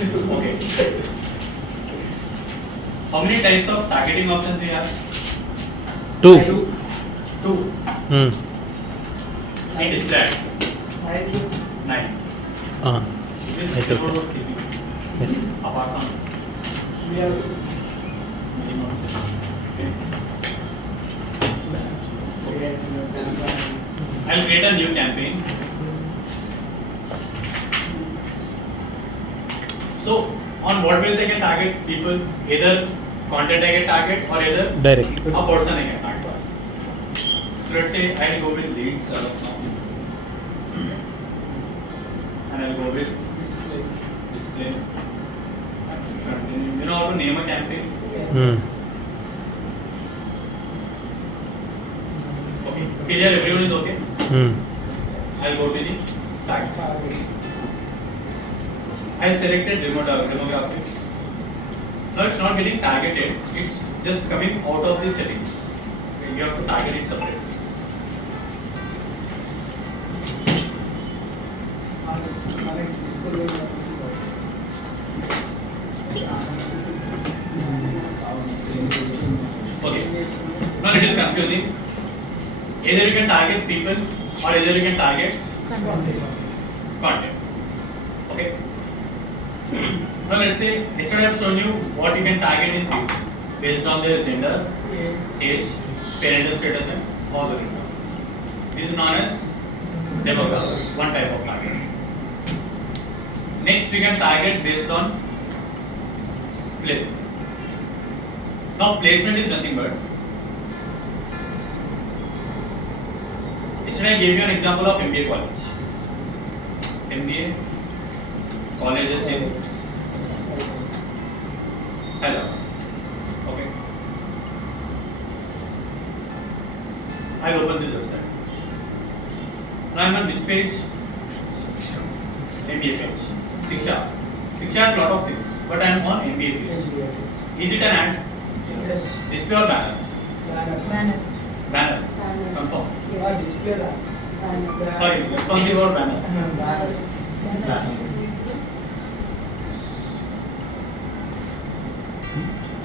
Okay. How many types of targeting options we have? 2. Two. Hmm. And display ads. 9. Ah. This It's is okay. was keeping. Yes. Apart from minimum. I'll create a new campaign. So on what basis I can target people? Either content I can target or either Direct. a person I can target. So let's say I'll go with leads now. And I'll go with display. You know how to name a campaign? Hmm. Okay. Here everyone is okay. Hmm. I'll go to the tag. I'll select demographics. Now it's not getting targeted, it's just coming out of the settings. You have to target it separately. Okay. Now little confusing. Either you can target people or either you can target content. Okay. Now let's say yesterday I've shown you what you can target in view based on their gender, age, parental status and all the things. This is known as demographics, one type of target. Next we can target based on placement. Now placement is nothing but, yesterday I gave you an example of MBA college. MBA colleges in Hyderabad. Okay. I'll open this website. Now I'm on which page? MBA page. Diksha. Diksha has a lot of things, but I'm on MBA page. Is it an ad? Yes. Display or banner? Banner. Banner. Banner. Confirm. Yes. Sorry, responsive or banner? Banner.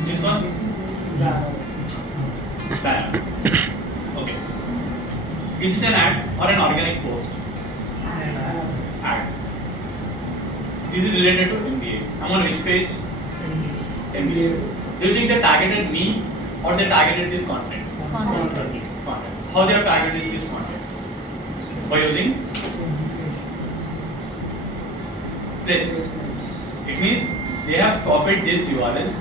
This one? Banner. Okay. Is it an ad or an organic post? Ad. This is related to MBA. I'm on which page? MBA. Do you think they targeted me or they targeted this content? Content. How they have targeted this content? By using placement. It means they have copied this URL.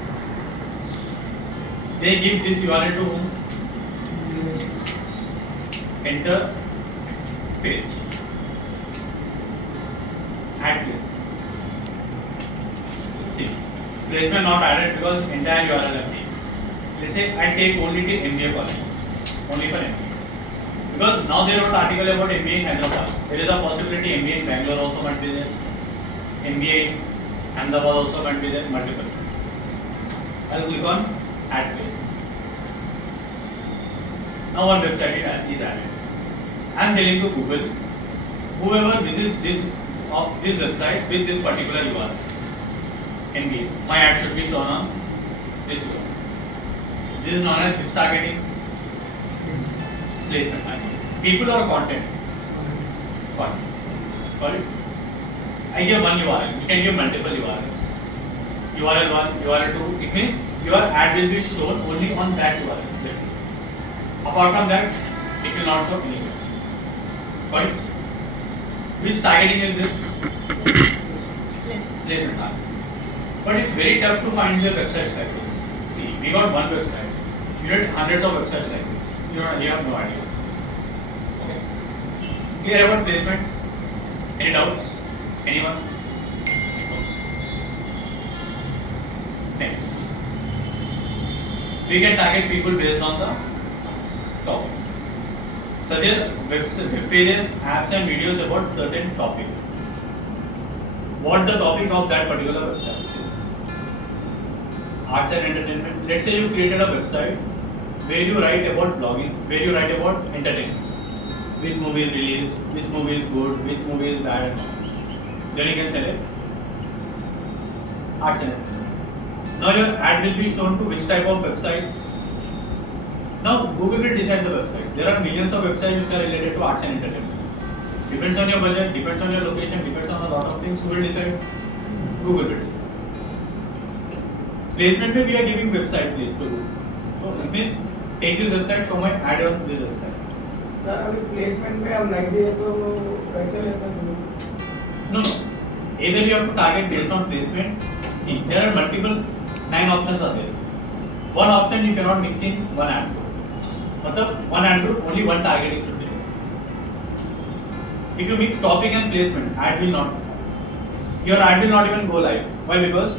They give this URL to whom? Enter, paste. Add placement. See, placement not added because entire URL empty. Let's say I take only the MBA colleges, only for MBA. Because now they wrote article about MBA in Hyderabad. There is a possibility MBA in Bangalore also might be there. MBA in Ahmedabad also might be there, multiple. I'll click on add placement. Now one website is added. I am telling to Google, whoever visits this website with this particular URL, MBA, my ad should be shown on this URL. This is known as which targeting? Placement targeting. People or content? Content. Got it? I give one URL. You can give multiple URLs. URL 1, URL 2. It means your ad will be shown only on that URL. Apart from that, it will not show anywhere. Got it? Which targeting is this? Placement targeting. But it's very tough to find the websites like this. See, we got one website. You need hundreds of websites like this. You have no idea. Okay. Clear about placement? Any doubts? Anyone? Next. We can target people based on the topic. Suggest web pages, apps and videos about certain topic. What's the topic of that particular website? Arts and entertainment. Let's say you created a website where you write about blogging, where you write about entertainment. Which movie is released, which movie is good, which movie is bad and all. Then you can select arts and entertainment. Now your ad will be shown to which type of websites? Now Google will decide the website. There are millions of websites which are related to arts and entertainment. Depends on your budget, depends on your location, depends on a lot of things. Who will decide? Google will decide. Placement में we are giving website list to Google. So it means take this website, show my ad on this website. Sir अभी placement में हम नहीं दिए तो कैसे लेते हैं? No, no. Either you have to target based on placement. See, there are multiple 9 options are there. One option you cannot mix in one ad group. मतलब one ad group only one targeting should be there. If you mix topic and placement, ad will not. Your ad will not even go live. Why? Because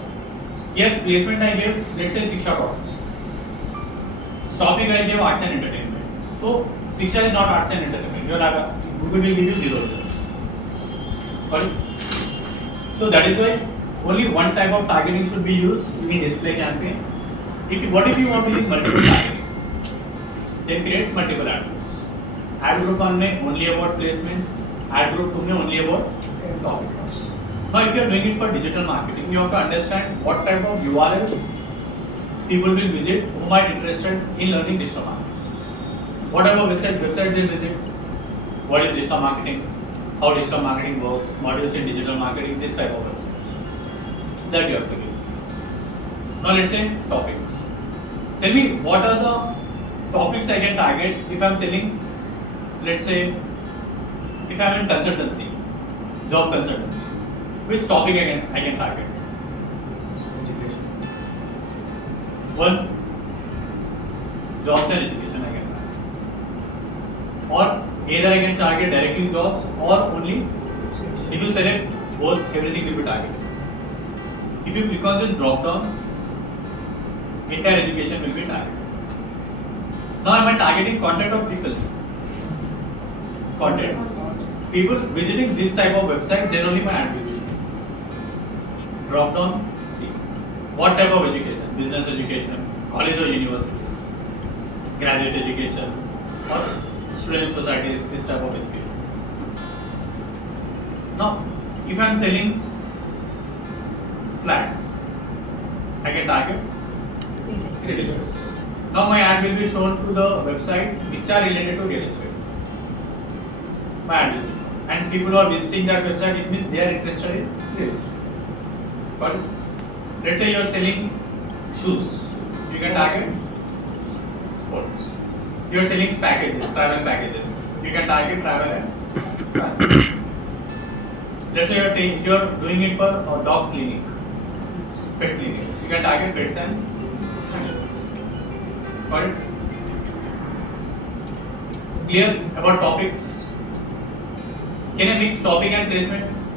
here placement I gave, let's say Shiksha talk. Topic I gave arts and entertainment. So Shiksha is not arts and entertainment. Your Google will give you 0 results. Got it? So that is why only one type of targeting should be used in display campaign. What if you want to use multiple targeting? Then create multiple ad groups. Ad group में only about placement. Ad group में only about topics. Now if you are doing it for digital marketing, you have to understand what type of URLs people will visit who might be interested in learning digital marketing. What type of websites they visit? What is digital marketing? How digital marketing works? Modules in digital marketing, this type of websites. That you have to give. Now let's say topics. Tell me what are the topics I can target if I am selling, let's say, if I am in consultancy, job consultancy. Which topic I can target? Education. One, jobs and education I can target. Or either I can target directly jobs or only if you select both, everything will be targeted. If you click on this drop down, entire education will be targeted. Now am I targeting content or people? Content. People visiting this type of website, then only my ad will be shown. Drop down, see what type of education, business education, college or universities, graduate education, or student societies, this type of education. Now, if I am selling flats, I can target real estate. Now my ad will be shown to the websites which are related to real estate. My ad will be shown. And people who are visiting that website, it means they are interested in real estate. But let's say you are selling shoes, you can target sports. You are selling packages, travel packages, you can target travel and travel. Let's say you are doing it for a dog clinic, pet clinic, you can target pets and animals. Got it? Clear about topics? Can I mix topic and placements?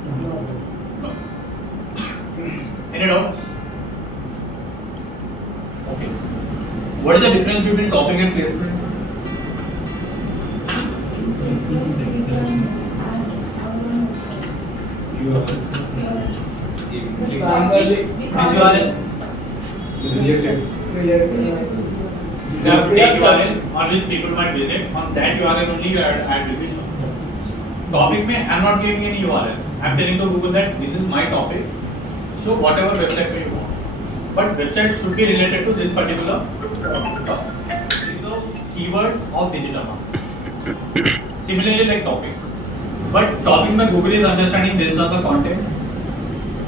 No. Any doubts? Okay. What is the difference between topic and placement? Which URL? The URL on which people might visit, on that URL only your ad will be shown. Topic mein I am not giving any URL. I am telling to Google that this is my topic. Show whatever website you want. But website should be related to this particular topic. This is the keyword of digital marketing. Similarly like topic. But topic mein Google is understanding based on the content.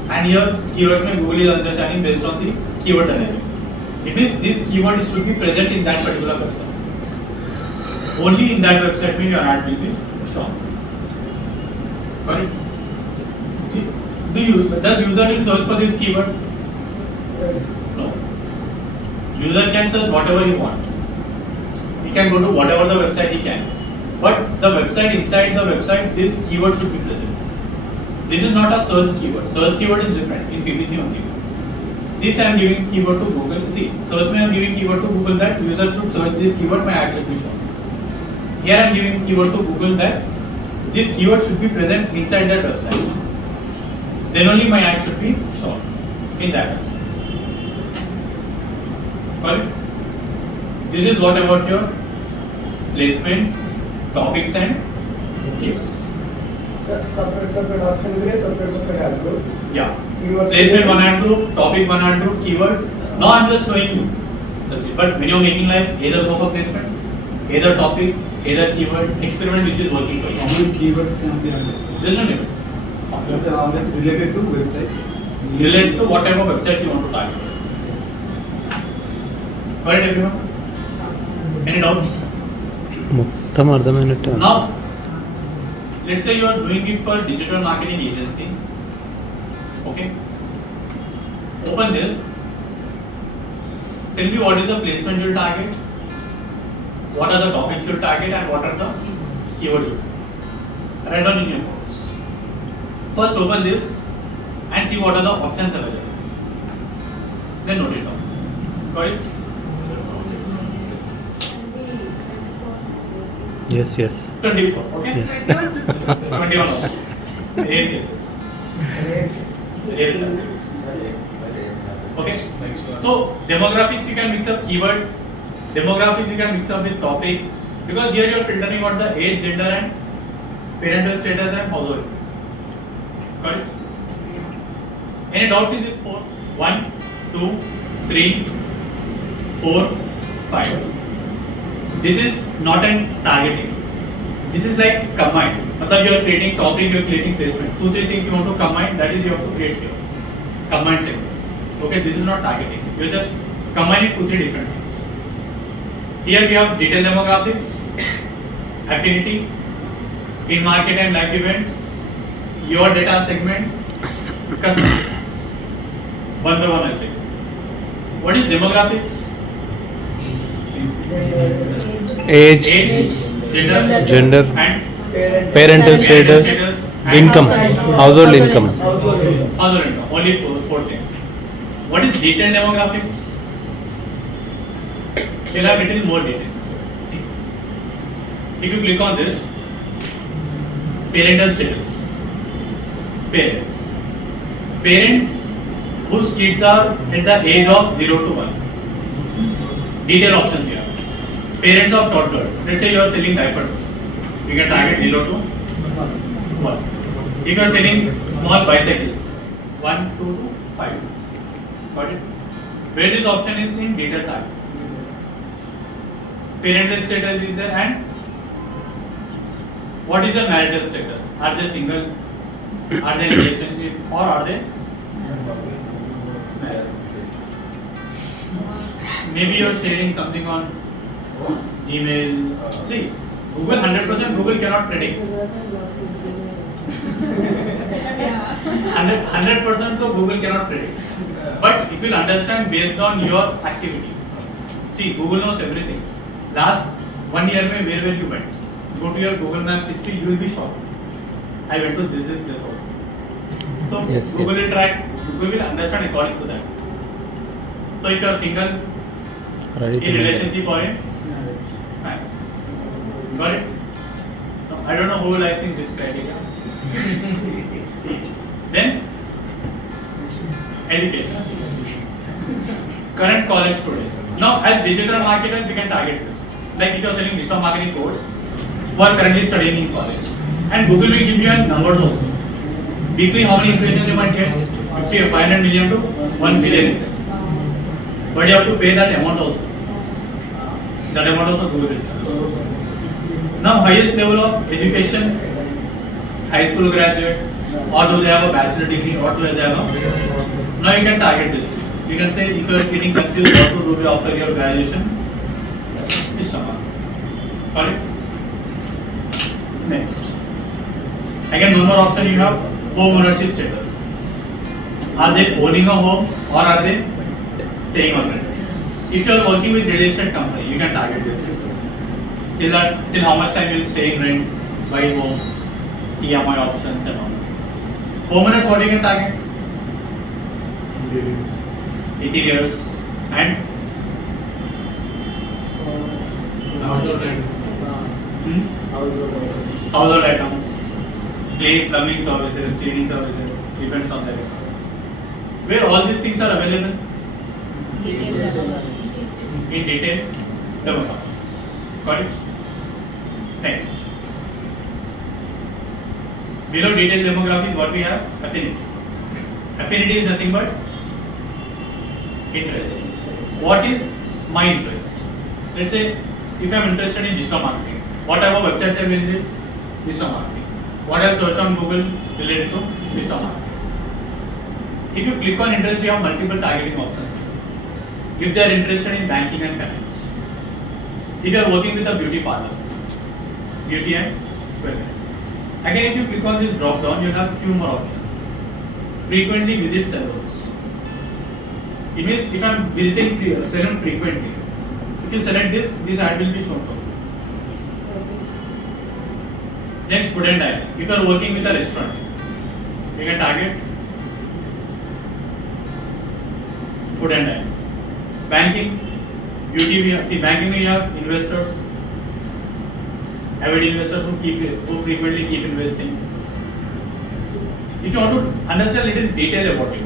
And here keywords mein Google is understanding based on the keyword dynamics. It means this keyword should be present in that particular website. Only in that website mein your ad will be shown. Got it? Does user will search for this keyword? No. User can search whatever he wants. He can go to whatever the website he can. But the website, inside the website, this keyword should be present. This is not a search keyword. Search keyword is different in PPC only. This I am giving keyword to Google. See, search I am giving keyword to Google that user should search this keyword, my ad should be shown. Here I am giving keyword to Google that this keyword should be present inside that website. Then only my ad should be shown in that website. Got it? This is what about your placements, topics and keywords. separate option के लिए separate ad group. Yeah. Keywords Placement one ad group, topic one ad group, keyword. Now I'm just showing you. That's it. But when you're making live, either go for placement, either topic, either keyword, experiment which is working for you. How many keywords can be analyzed? There's no limit. But always related to website. Relate to what type of websites you want to target. Got it, everyone? Any doubts? మొత్తం అర్థమైనట్టు Now, let's say you are doing it for digital marketing agency. Okay. Open this. Tell me what is the placement you'll target, what are the topics you'll target, and what are the keywords you'll target. Write down in your notes. First, open this and see what are the options available. Then note it down. Got it? S S 24. Okay. S 21 also. Rare cases. Rare cases. Okay. So demographics you can mix up keyword. Demographics you can mix up with topic, because here you are filtering out the age, gender, and parental status and household. Got it? Any doubts in this 4? 1, 2, 3, 4, 5. This is not an targeting. This is like combined. Matlab you are creating topic, you are creating placement. 2-3 things you want to combine, that is you have to create here. Combined segments. Okay, this is not targeting. You are just combining 2-3 different things. Here we have detailed demographics, affinity, in-market and live events, your data segments, customer. One by one I'll take. What is demographics? Age Age, gender, Gender. and parental status income house hold income Household income. Household income. Only four things. What is detailed demographics? We'll have little more details. See, if you click on this, parental status, parents, parents whose kids are at the age of 0 to 1. Detail options here. Parents of toddlers. Let's say you are selling diapers. You can target 0 to 1. If you are selling small bicycles, 1, 2 to 5. Got it? Where this option is in data type. Parental status is there, and what is the marital status? Are they single? Are they in relationship, or are they married? Maybe you are sharing something on Gmail. See, Google 100% Google cannot predict. 100% तो Google cannot predict. But if you understand based on your activity, see, Google knows everything. Last 1 year में where you went, go to your Google Maps history, you will be shocked. I went to this place also. So Yes, Google yes. will track, Google will understand according to that. So if you are single, ready in relationship or in marriage. Got it? No, I don't know who will I think this criteria. Then education. Current college students. Now as digital marketers we can target this. Like if you are selling digital marketing course, who are currently studying in college, and Google will give you a numbers also. Weekly how many impressions you might get? 50 or 500 million to 1 billion impressions. But you have to pay that amount also. That amount also Google will charge. Now highest level of education, high school graduate, or do they have a bachelor degree, or do they have a... Now you can target this. You can say if you are getting confused what to do after your graduation, this someone. Got it? Next. Again, one more option you have, home ownership status. Are they owning a home or are they staying on it? If you are working with real estate company, you can target this. Till how much time you will stay in rent, buy home, EMI options and all. Homeowners, what you can target? Interiors and household items, plumbing services, cleaning services, depends on the requirements. Where all these things are available in detail, demographics. Got it? Next. Below detailed demographics, what we have? Affinity. Affinity is nothing but interest. What is my interest? Let's say if I am interested in digital marketing, what type of websites I will visit? Digital marketing. What I will search on Google related to digital marketing. If you click on interest, you have multiple targeting options. If they are interested in banking and finance, if you are working with a beauty parlor, beauty and wellness. Again, if you click on this drop down, you have few more options. Frequently visit salons. It means if I am visiting salon frequently, if you select this ad will be shown to you. Next, food and dining. If you are working with a restaurant, you can target food and dining. Banking, beauty. Banking we have investors, avid investors who frequently keep investing. If you want to understand little detail about it,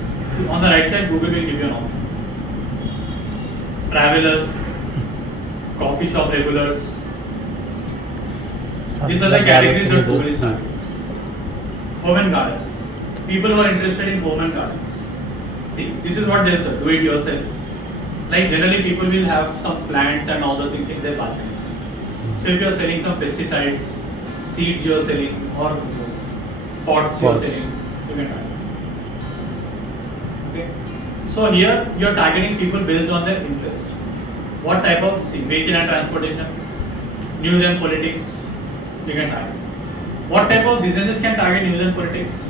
on the right side Google will give you an option. Travelers, coffee shop regulars. These are the categories that Google is targeting. Home and garden. People who are interested in home and gardens. See, this is what they'll say, do it yourself. Like generally people will have some plants and all the things in their balconies. So if you are selling some pesticides, seeds you are selling or pots you are selling, you can target. Okay. So here you are targeting people based on their interest. What type of vehicle and transportation, news and politics, you can target. What type of businesses can target news and politics?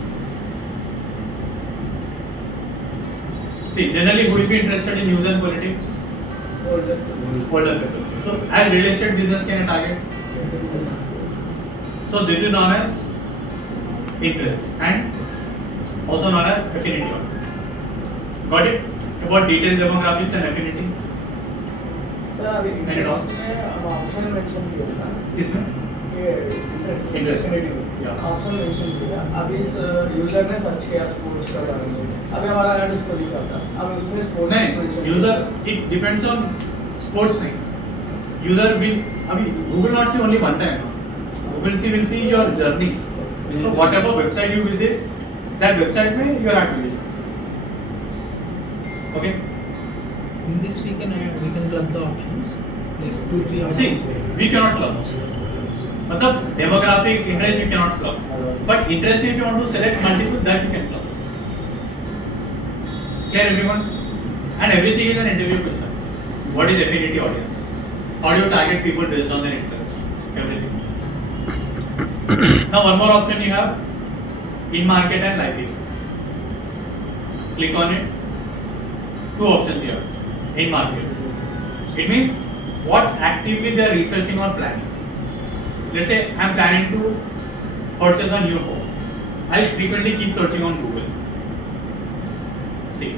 See, generally who will be interested in news and politics? Older people. So as real estate business can target. So this is known as interest and also known as affinity. Got it? About detailed demographics and affinity. Sir अभी Any doubts? Option mention किया था किसमें? ये interest Interest. Yeah. Option mention किया अभी इस user ने search किया स्पोर्ट्स का बारे में अभी हमारा ऐड उसको दिखाता अब उसमें स्पोर्ट्स नहीं, user it depends on sports नहीं. यूजर विल अभी Google not see only one time. Google see will see your journey. So whatever website you visit, that website में your application. Okay. In this we can club the options. Yes, 2-3 options. See, we cannot club. मतलब demographic interest you cannot club. But interest if you want to select multiple, that you can club. Clear everyone? And everything is an interview question. What is affinity audience? How do you target people based on their interest? Everything. Now one more option you have, in market and live events. Click on it. Two options here. In market. It means what actively they are researching or planning. Let's say I am planning to purchase a new home. I frequently keep searching on Google. See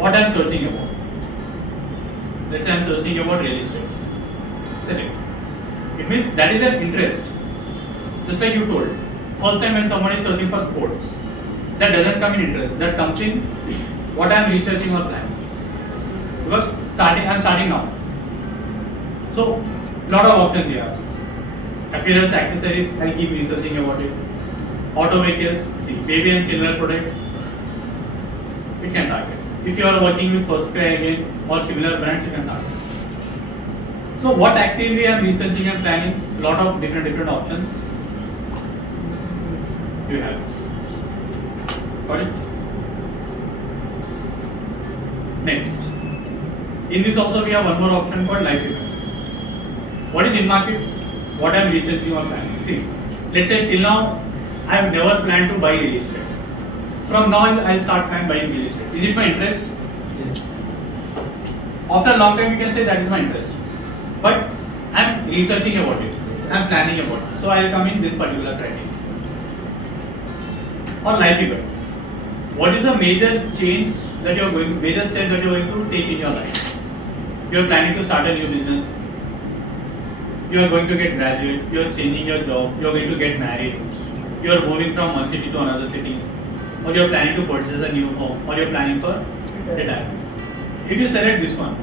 what I am searching about. Let's say I am searching about real estate. Select. It means that is an interest. Just like you told, first time when someone is searching for sports, that doesn't come in interest. That comes in what I am researching or planning. Because I am starting now. So lot of options here. Appearance, accessories, I'll keep researching about it. Auto vehicles, see, baby and children products, it can target. If you are working with First Cry again or similar brands, you can target. So what actively I am researching and planning, lot of different options you have. Got it? Next. In this also we have one more option called live events. What is in market? What I am researching or planning. See, let's say till now I have never planned to buy real estate. From now I'll start buying real estate. Is it my interest? Yes. After a long time you can say that is my interest. But I am researching about it. I am planning about it. So I will come in this particular criteria. Or life events. What is the major change that you are going, major step that you are going to take in your life? You are planning to start a new business. You are going to get graduate. You are changing your job. You are going to get married. You are moving from one city to another city. Or you are planning to purchase a new home. Or you are planning for retirement. If you select this one,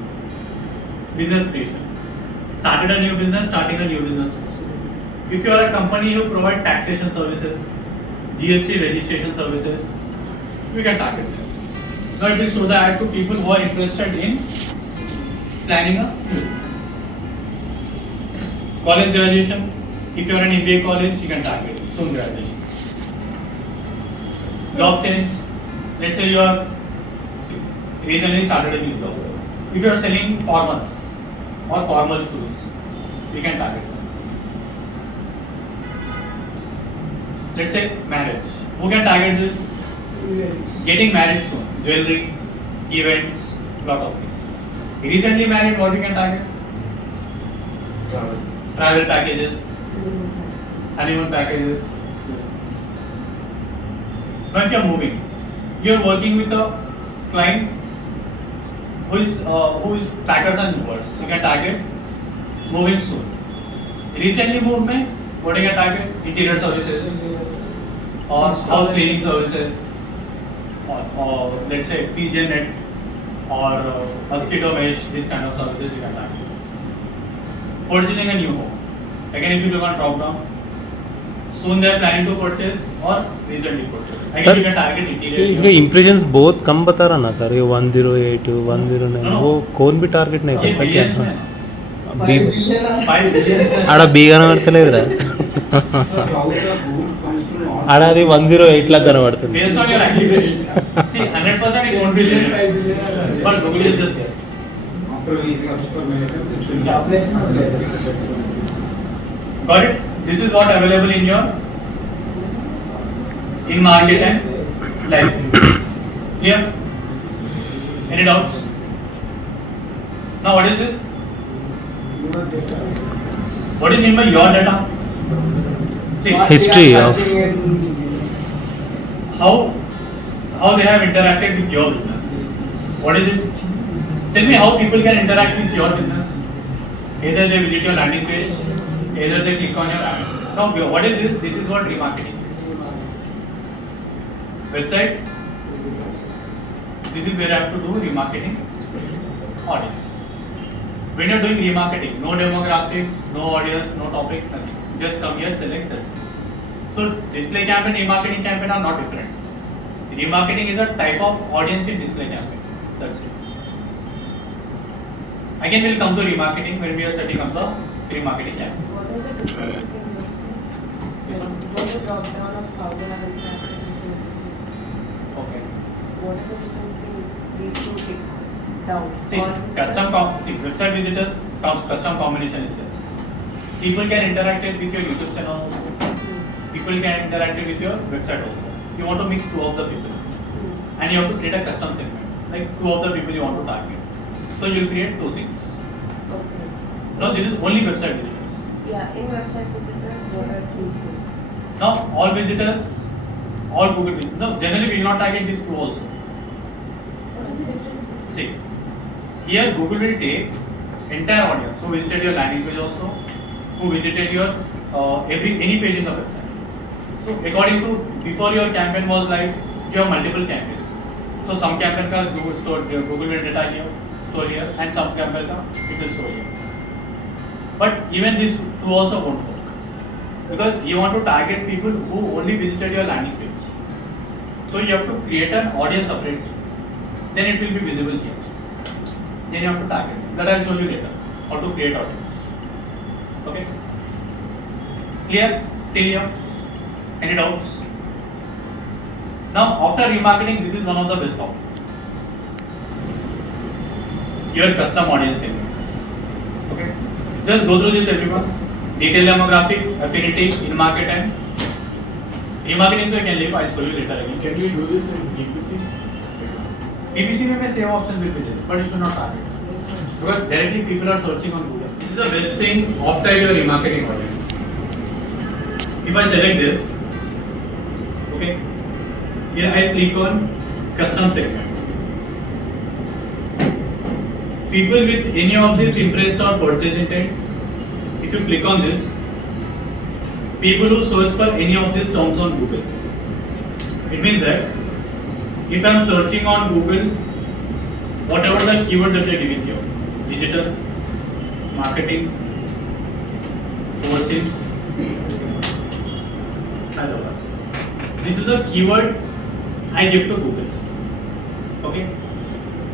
business creation. Started a new business, starting a new business. If you are a company who provide taxation services, GST registration services, we can target them. Now it will show the ad to people who are interested in planning a college graduation. If you are an MBA college, you can target soon graduation. Job change. Let's say you are recently started a new job. If you are selling formals or formal shoes, we can target them. Let's say marriage. Who can target this? Getting married soon. Jewelry, events, lot of things. Recently married, what you can target? Travel packages, honeymoon packages. Yes. Now if you are moving, you are working with a client who is packers and movers. You can target moving soon. Recently moved mein, what you can target? Interior services or house cleaning services or let's say pigeon net or mosquito mesh, this kind of services you can target. Purchasing a new home. Again, if you look on drop down, soon they are planning to purchase or recently purchase. Again, Sir, you can target interior. इसके impressions बहुत कम बता रहा ना sir, ये 108 109 No. वो कौन भी target नहीं ये करता क्या billions में. 5 billions. ఆడ బి కనబడతలేదురా ఆడ అది 108 లా కనబడుతుంది. Based on your activity. See, 100% it won't be there. But Google is just guess. After we search for many times, it will Got it? This is what available in your in market and live. Clear? Any doubts? Now what is this? What is mean by your data? See, History of how they have interacted with your business. What is it? Tell me how people can interact with your business. Either they visit your landing page, either they click on your app. Now what is this? This is what remarketing is. Website. This is where I have to do remarketing audience. When you're doing remarketing, no demographic, no audience, no topic, nothing. Just come here, select this. So display campaign, remarketing campaign are not different. Remarketing is a type of audience in display campaign. That's it. Again, we'll come to remarketing when we are setting up the remarketing campaign. What is the difference Yes, sir. What's the drop down of how they have interacted with your business? Okay. What is the difference in these two ticks down? See, website visitors, custom combination is there. People can interact with your YouTube channel also. People can interact with your website also. You want to mix two of the people. And you have to create a custom segment. Like two of the people you want to target. So you'll create two things. Okay. Now this is only website visitors. Yeah, in website visitors, what are these two? Now all visitors, all Google visitors. No, generally we will not target these two also. What is the difference? See, here Google will take entire audience who visited your landing page also, who visited your any page in the website. So according to before your campaign was live, you have multiple campaigns. So some campaign ka Google will data here, store here, and some campaign ka it will store here. But even these two also won't work because you want to target people who only visited your landing page. So you have to create an audience separately. Then it will be visible here. Then you have to target. That I will show you later how to create audience. Okay? Clear? Till here? Any doubts? Now after remarketing, this is one of the best options. Your custom audience segments. Okay? Just go through this everyone. Detailed demographics, affinity, in-market and remarketing so you can leave. I'll show you later again. Can we do this in DPC? PPC में save option will be there, but you should not target. Because directly people are searching on Google. This is the best thing after your remarketing audience. If I select this, okay, here I click on custom segment. People with any of these interest or purchase intents, if you click on this, people who search for any of these terms on Google. It means that if I am searching on Google, whatever the keyword that they are giving here, digital, marketing, sourcing, Hyderabad. this is a keyword I give to Google. Okay,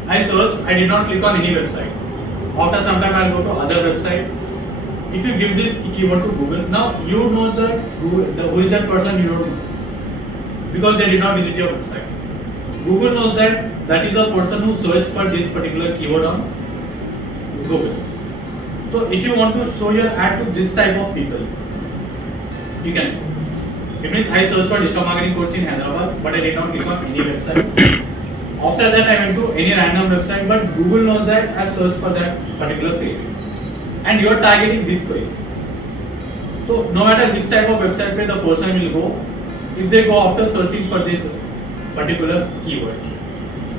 I search, I did not click on any website. After some time, I'll go to other website. If you give this keyword to Google, now you know that who is that person, you don't know, because they did not visit your website. Google knows that that is a person who searched for this particular keyword on Google. So if you want to show your ad to this type of people, you can show. It means I searched for digital marketing course in Hyderabad, but I did not click on any website. After that, I went to any random website, but Google knows that I have searched for that particular query, and you are targeting this query. So no matter which type of website where the person will go, if they go after searching for this particular keyword,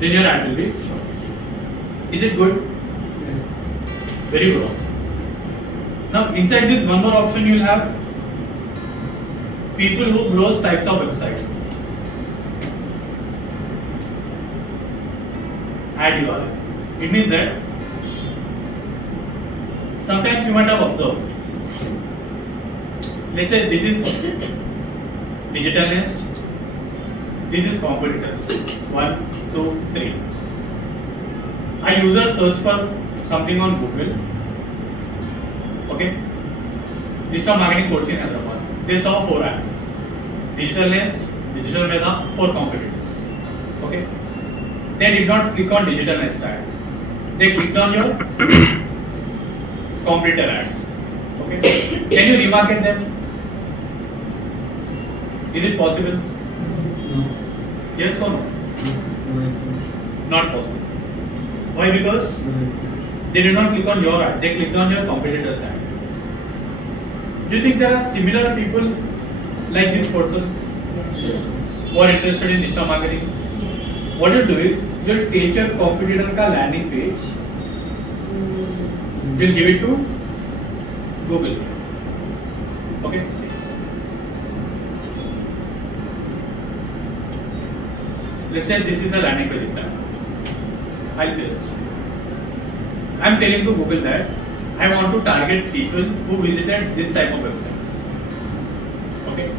then your ad will be shown. Is it good? Very good. Now inside this one more option you will have people who browse types of websites. Ad URL. It means that sometimes you might have observed. Let's say this is Digital Nest. This is competitors. 1, 2, 3. A user search for something on Google. Okay. Digital marketing course in Hyderabad. They saw 4 ads. Digital Nest, Digital Meta, 4 competitors. Okay. They did not click on Digital Nest ad. They clicked on your competitor ad. Okay. Can you remarket them? Is it possible? Yes or no? Not possible. Why? Because they did not click on your ad. They clicked on your competitor's ad. Do you think there are similar people like this person who are interested in digital marketing? What you do is you will take your competitor ka landing page, you will give it to Google. Okay. Let's say this is a landing page example. I'll paste. I'm telling to Google that I want to target people who visited this type of websites. Okay.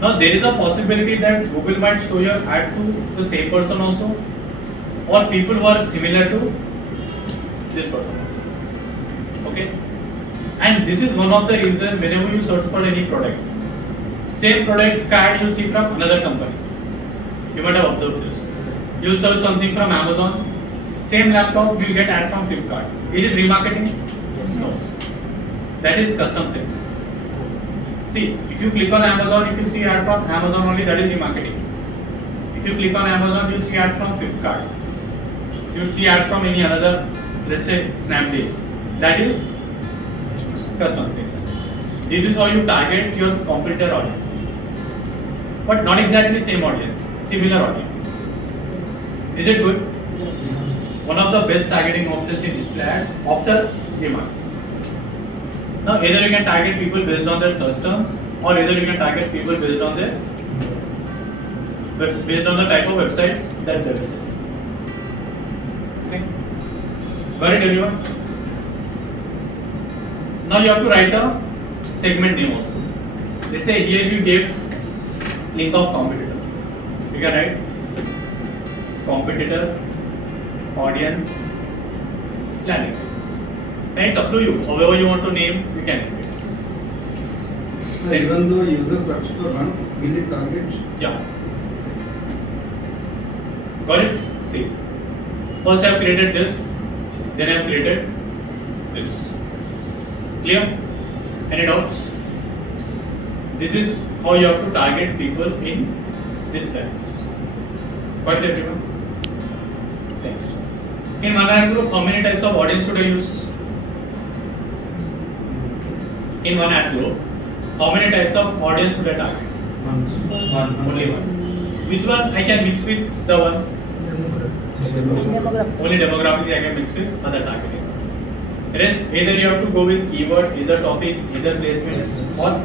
Now there is a possibility that Google might show your ad to the same person also, or people who are similar to this person. Okay. And this is one of the reasons whenever you search for any product, same product ad you'll see from another company. You might have observed this. You'll search something from Amazon, same laptop you'll get ad from Flipkart. Is it remarketing? Yes. No. That is custom set. See, if you click on Amazon, if you see ad from Amazon only, that is remarketing. If you click on Amazon, you see ad from Flipkart. You see ad from any another, let's say Snapdeal. That is custom set. This is how you target your competitor audience, but not exactly same audience, similar audience. Is it good? One of the best targeting options in display ads after remarketing. Now either you can target people based on their search terms, or either you can target people based on their based on the type of websites that they visit. Okay. Got it, everyone? Now you have to write a segment name also. Let's say here you gave link of competitor. You can write competitor, audience, landing. And it's up to you. However you want to name, you can name it. So even though user search for once, will it target? Yeah. Got it? See. First I have created this, then I have created this. Clear? Any doubts? This is how you have to target people in this platforms. Got it, everyone? Next. In one ad group, how many types of audience should I use? In one ad group, how many types of audience should I target? Only one. Which one I can mix with the one? Only demographics I can mix with other targeting. Rest, either you have to go with keyword, either topic, either placement, or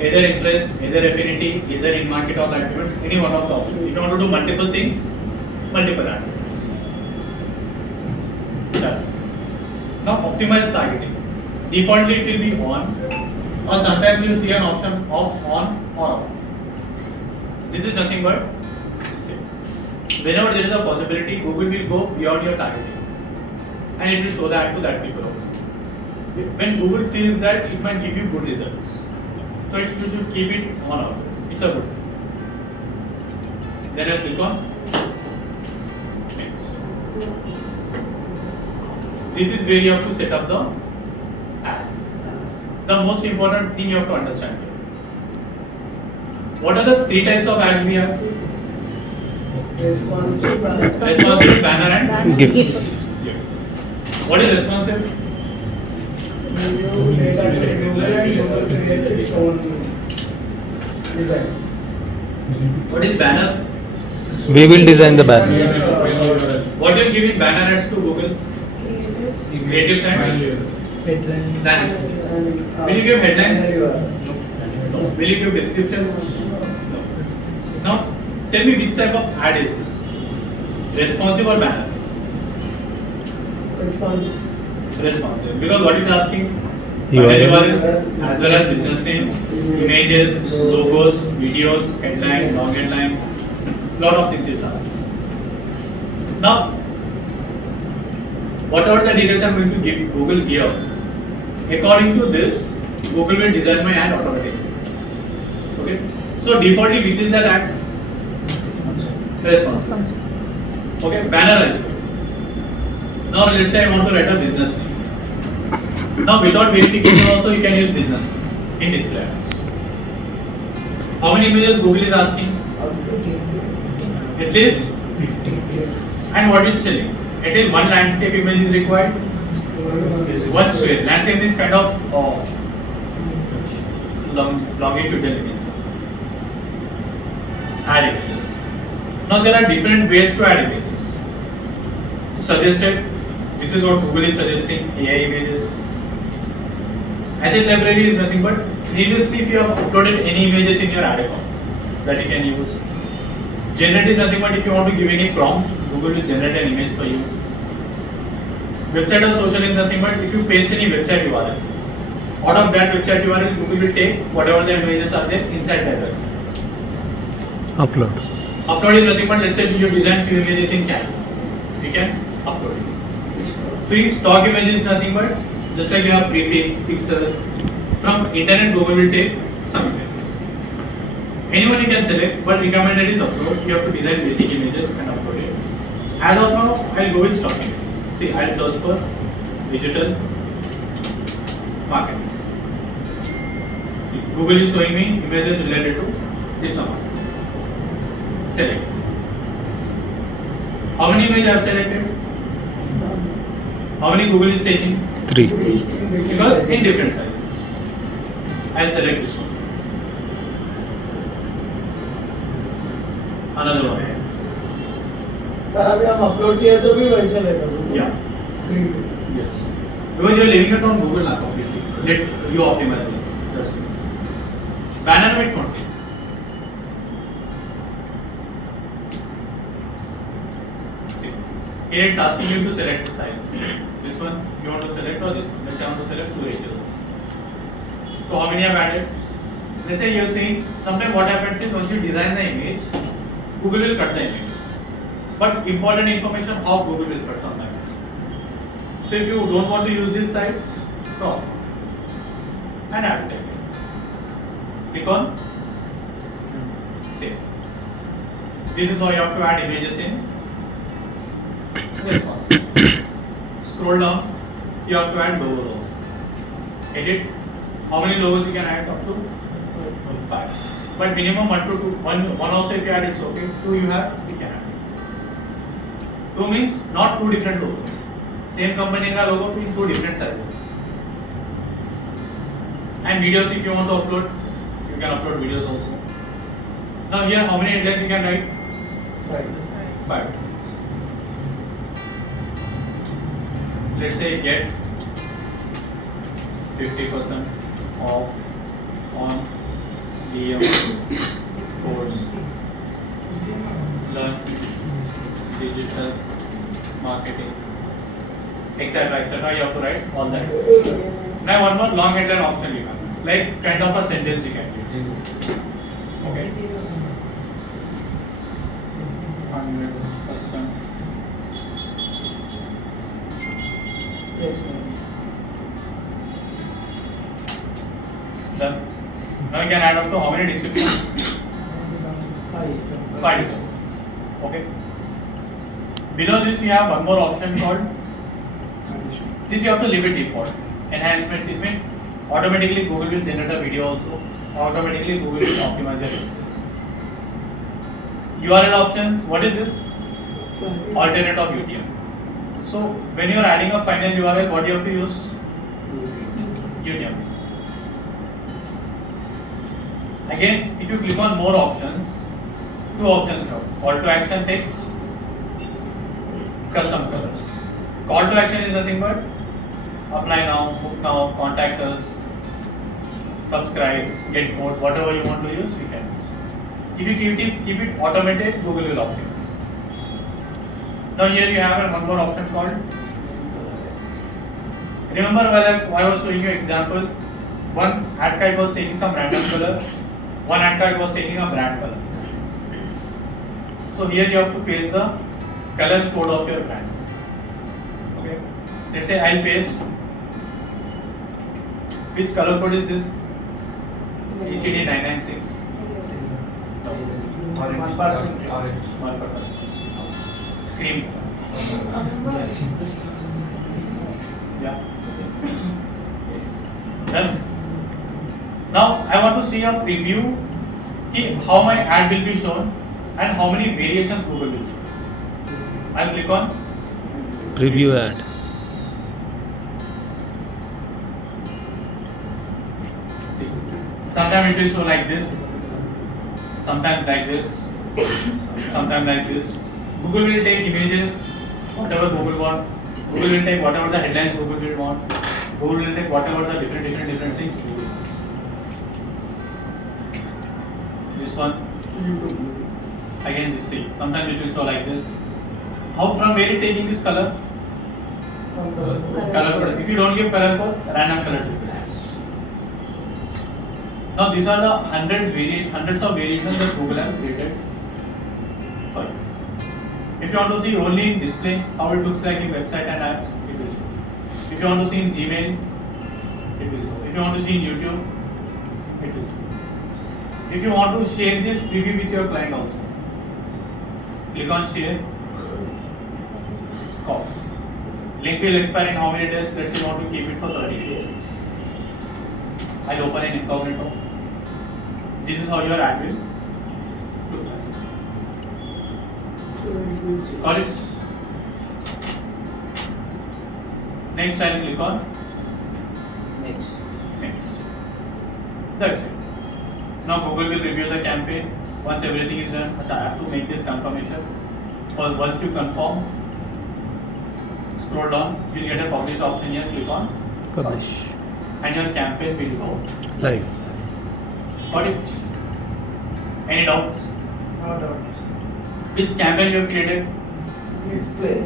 either interest, either affinity, either in market or attributes, any one of the options. If you want to do multiple things, multiple attributes. Done. Now optimize targeting. Defaultly it will be on. or sometimes you will see an option of on or off. This is nothing but whenever there is a possibility, Google will go beyond your targeting and it will show that to that people also. When Google feels that it might give you good results, so you should keep it on always. It's a good thing. Then I click on next. This is where you have to set up the ad. The most important thing you have to understand here. What are the 3 types of ads we have? Responsive, Responsive, banner and GIF. GIF. What is responsive? Google creates its own design. What is banner? We will design the banner. What you give in banner ads to Google? Creative and Headline. then And, will you give headlines? everywhere. No. Will you give description? No. Now tell me which type of ad is this? Responsive or banner? Responsive. Responsive. Because what it is asking? URL. URL as well as business name, images, logos, videos, headline, long headline, lot of things is asking. Now, whatever the details I'm going to give Google here, according to this, Google will design my ad automatically. Okay. So defaultly, which is that ad? Responsive. Okay. Banner also. Now let's say I want to write a business name. Now without verification also you can use business name in display ads. How many images Google is asking? At least 50. And what is selling? At least one landscape image is required. One square. Landscape is kind of longitudinal image. Add images. Now there are different ways to add images. Suggested. This is what Google is suggesting. AI images. Asset library is nothing but previously if you have uploaded any images in your ad account that you can use. Generate is nothing but if you want to give any prompt, Google will generate an image for you. Website or social is nothing but if you paste any website URL. Out of that website URL, Google will take whatever the images are there inside that website. Upload. Upload is nothing but let's say you design few images in Canva. You can upload it. Free stock image is nothing but just like you have free pixels. From internet, Google will take some images. Anyone you can select, but recommended is upload. You have to design basic images and upload it. As of now, I'll go with stock images. See, I'll search for digital marketing. See, Google is showing me images related to digital marketing. Select. How many images I have selected? How many Google is taking? 3. Because in different sizes. I'll select this one. Another one. Sir अभी हम upload किए तो भी वैसे लेगा Yeah. Yes. Because you are leaving it on Google now completely. Let you optimize it. That's it. Banner with content. See. Here it's asking you to select the size. This one you want to select or this one? Let's say I want to select 2 ratios. So how many I've added? Let's say you're saying sometimes what happens is once you design the image, Google will cut the image. But important information of Google will cut sometimes. So if you don't want to use this site, stop and add it. Click on save. This is how you have to add images in this one. Scroll down, you have to add logo. Edit. How many logos you can add? Up to 5. But minimum 1 to 2. One also if you add it's okay. 2 you have, you can add. 2 means not 2 different logos. Same company ka logo means 2 different sizes. And videos if you want to upload, you can upload videos also. Now here how many headlines you can write? 5. Let's say get 50% off on DM course. Learn digital marketing, etc. etc. You have to write all that. Now one more long headline option you have. like kind of a sentence you can do. Okay. Yes, ma'am. Done. Now you can add up to how many descriptions? 5 descriptions. Okay. Below this you have one more option called, this you have to leave it default. Enhancements is mean automatically Google will generate a video also. Automatically Google will optimize your images. URL options, what is this? Alternate of UTM. So when you are adding a final URL, what do you have to use? UTM. Again, if you click on more options, 2 options now. Call to action text, custom colors. Call to action is nothing but apply now, book now, contact us, subscribe, get more, whatever you want to use, you can use. If you keep it automated, Google will optimize. Now here you have one more option called, remember while I was showing you example, one ad kite was taking some random color, one ad kite was taking a brand color. So here you have to paste the color code of your brand. Okay. Let's say I'll paste, which color code is this? ECD 996. Cream. Yeah. Done. Now I want to see a preview how my ad will be shown and how many variations Google will show. I'll click on Preview ad. see. Sometimes it will show like this, sometimes like this, sometimes like this. Google will take images, whatever Google want. Google will take whatever the headlines Google will want. Google will take whatever the different things. This one. Again this thing. Sometimes it will show like this. How from where it taking this color? Color code. If you don't give color code, random color will be. Now these are the hundreds of variations that Google has created for you. If you want to see only in display how it looks like in website and apps, it will show. If you want to see in Gmail, it will show. If you want to see in YouTube, it will show. If you want to share this preview with your client also, click on share. Copy. Link will expire in how many days? Let's say you want to keep it for 30 days. I'll open an incognito. This is how your ad will look like. Got it? Next I'll click on next. That's it. Now Google will review the campaign. Once everything is done, I have to make this confirmation. Once you confirm, scroll down, you'll get a publish option here, click on Publish. and your campaign will go Live. Got it? Any doubts? No doubts. Which campaign you have created? Display.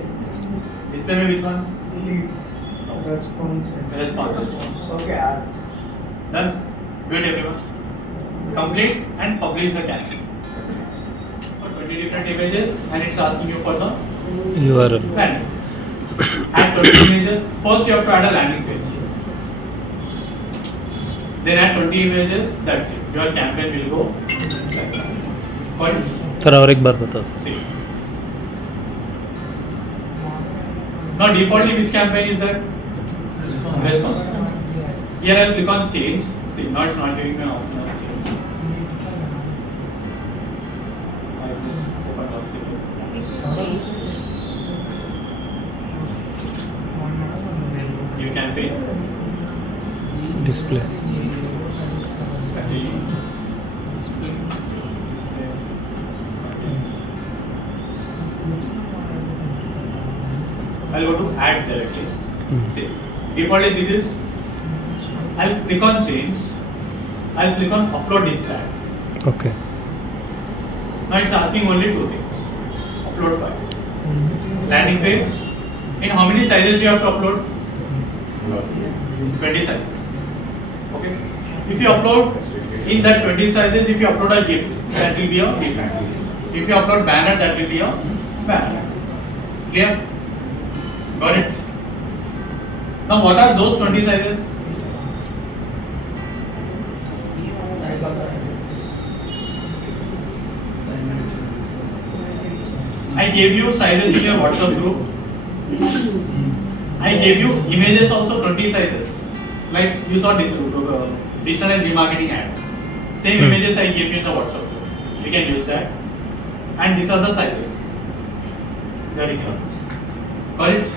Display में which one? Leads. Response. Responses. Okay. Done? Do it everyone. Complete and publish the campaign. For 20 different images and it's asking you for the URL. landing. Add 20 images. First you have to add a landing page. Then add 20 images. That's it. Your campaign will go. Got it? Sir और एक बार बता दो. See. Now defaultly which campaign is that? Response. Here I'll click on change. See, now it's not giving me an option of change. I'll just open Oxygen. Change. New campaign. Display. Continue. I'll go to ads directly. See, defaultly this is. I'll click on change. I'll click on upload display. Okay. Now it's asking only 2 things. Upload files. Landing page. In how many sizes you have to upload? 20 sizes. Okay. If you upload in that 20 sizes, if you upload a GIF, that will be a GIF ad. If you upload banner, that will be a banner ad. Clear? Got it? Now, what are those 20 sizes? I gave you sizes in your WhatsApp group. I gave you images also 20 sizes. Like you saw this distance remarketing ad. Same images I gave you in the WhatsApp group. You can use that. And these are the sizes. Very clear. Got it?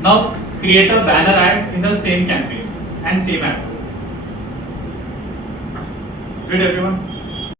Now create a banner ad in the same campaign and same ad. Read everyone.